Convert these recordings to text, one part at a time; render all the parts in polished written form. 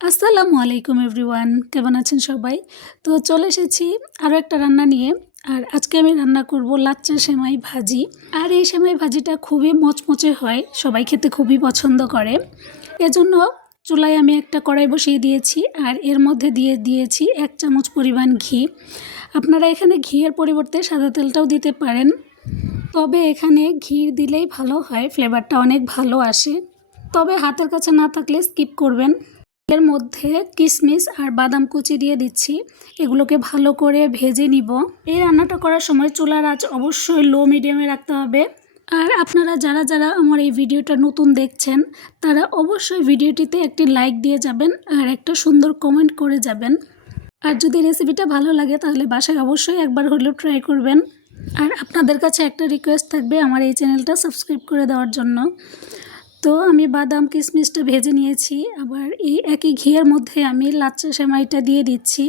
আসসালামু আলাইকুম এভরিওয়ান, কেমন আছেন সবাই? তো চলে এসেছি আরও একটা রান্না নিয়ে। আর আজকে আমি রান্না করব লাচ্চা সেমাই ভাজি। আর এই সেমাই ভাজিটা খুবই মচমচে হয়, সবাই খেতে খুবই পছন্দ করে। এজন্য চুলায় আমি একটা কড়াই বসিয়ে দিয়েছি আর এর মধ্যে দিয়ে দিয়েছি 1 চামচ পরিমাণ ঘি। আপনারা এখানে ঘিয়ের পরিবর্তে সাদা তেলটাও দিতে পারেন, তবে এখানে ঘি দিলেই ভালো হয়, ফ্লেভারটা অনেক ভালো আসে। তবে হাতের কাছে না থাকলে স্কিপ করবেন। এর মধ্যে কিশমিশ আর বাদাম কুচি দিয়ে দিচ্ছি, এগুলোকে ভালো করে ভেজে নিব। এই রান্নাটা করার সময় চুলার আঁচ অবশ্যই লো মিডিয়ামে রাখতে হবে। আর আপনারা যারা যারা আমার এই ভিডিওটা নতুন দেখছেন তারা অবশ্যই ভিডিওটিতে একটি লাইক দিয়ে যাবেন আর একটা সুন্দর কমেন্ট করে যাবেন। আর যদি রেসিপিটা ভালো লাগে তাহলে বাসায় অবশ্যই একবার হলেও ট্রাই করবেন। আর আপনাদের কাছে একটা রিকোয়েস্ট থাকবে আমার এই চ্যানেলটা সাবস্ক্রাইব করে দেওয়ার জন্য। তো আমি বাদাম কিশমিশটা ভেজে নিয়েছি, আবার এই একই ঘিয়ের মধ্যে আমি লাচ্চা সেমাইটা দিয়ে দিচ্ছি।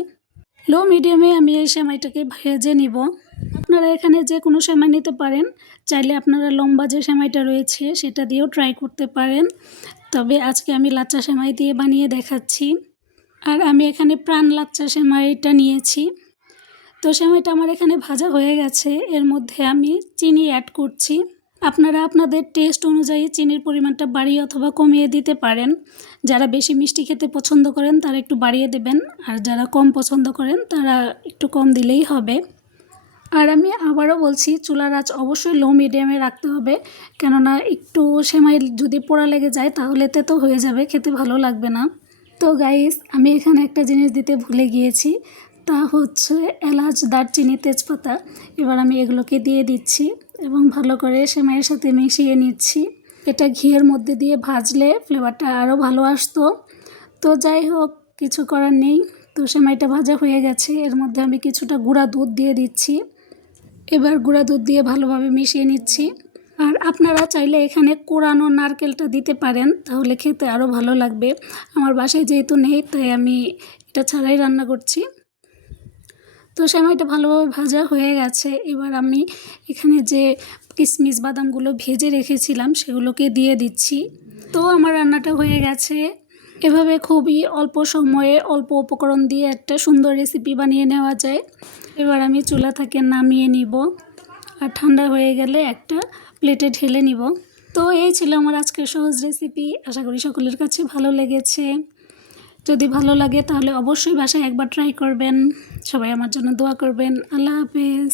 লো মিডিয়ামে আমি এই সেমাইটাকে ভেজে নিব। আপনারা এখানে যে কোনো সেমাই নিতে পারেন, চাইলে আপনারা লম্বা যে সেমাইটা রয়েছে সেটা দিয়েও ট্রাই করতে পারেন, তবে আজকে আমি লাচ্চা সেমাই দিয়ে বানিয়ে দেখাচ্ছি। আর আমি এখানে প্রাণ লাচ্চা সেমাইটা নিয়েছি। তো সেমাইটা আমার এখানে ভাজা হয়ে গেছে, এর মধ্যে আমি চিনি অ্যাড করছি। আপনারা আপনাদের টেস্ট অনুযায়ী চিনির পরিমাণটা বাড়িয়ে অথবা কমিয়ে দিতে পারেন। যারা বেশি মিষ্টি খেতে পছন্দ করেন তারা একটু বাড়িয়ে দেবেন, আর যারা কম পছন্দ করেন তারা একটু কম দিলেই হবে। আর আমি আবারও বলছি, চুলার আঁচ অবশ্যই লো মিডিয়ামে রাখতে হবে, কেননা একটু সেমাই যদি পোড়া লেগে যায় তাহলে তেতো হয়ে যাবে, খেতে ভালো লাগবে না। তো গাইস, আমি এখানে একটা জিনিস দিতে ভুলে গিয়েছি, তা হচ্ছে এলাচ, দারচিনি, তেজপাতা। এবার আমি এগুলোকে দিয়ে দিচ্ছি এবং ভালো করে সেমাইয়ের সাথে মিশিয়ে নিচ্ছি। এটা ঘিয়ের মধ্যে দিয়ে ভাজলে ফ্লেভারটা আরও ভালো আসতো। তো যাই হোক, কিছু করার নেই। তো সেমাইটা ভাজা হয়ে গেছে, এর মধ্যে আমি কিছুটা গুঁড়া দুধ দিয়ে দিচ্ছি। এবার গুঁড়া দুধ দিয়ে ভালোভাবে মিশিয়ে নিচ্ছি। আর আপনারা চাইলে এখানে কোরানো নারকেলটা দিতে পারেন, তাহলে খেতে আরও ভালো লাগবে। আমার বাসায় যেহেতু নেই তাই আমি এটা ছাড়াই রান্না করছি। তো সেমাইটা ভালোভাবে ভাজা হয়ে গেছে, এবার আমি এখানে যে কিশমিশ বাদামগুলো ভেজে রেখেছিলাম সেগুলোকে দিয়ে দিচ্ছি। তো আমার রান্নাটা হয়ে গেছে। এভাবে খুবই অল্প সময়ে অল্প উপকরণ দিয়ে একটা সুন্দর রেসিপি বানিয়ে নেওয়া যায়। এবার আমি চুলা থেকে নামিয়ে নিব, আর ঠান্ডা হয়ে গেলে একটা প্লেটে ঢেলে নিব। তো এই ছিল আমার আজকের সহজ রেসিপি। আশা করি সকলের কাছে ভালো লেগেছে। যদি ভালো লাগে তাহলে অবশ্যই বাসায় একবার ট্রাই করবেন। সবাই আমার জন্য দোয়া করবেন। আল্লাহ হাফেজ।